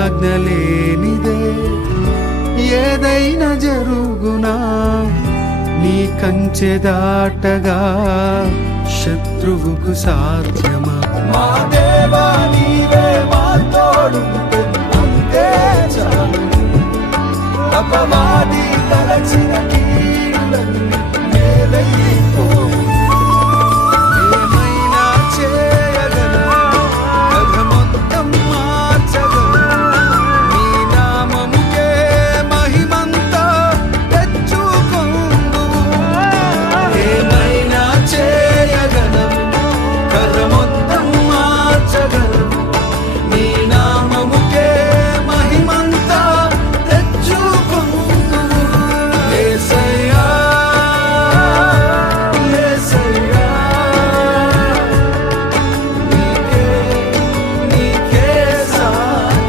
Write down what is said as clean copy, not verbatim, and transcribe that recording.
ఆజ్ఞ లేనిదే ఏదైనా జరుగునా, నీ కంచె దాటగా శత్రువుకు సాధ్యమా? మా దేవా నీవే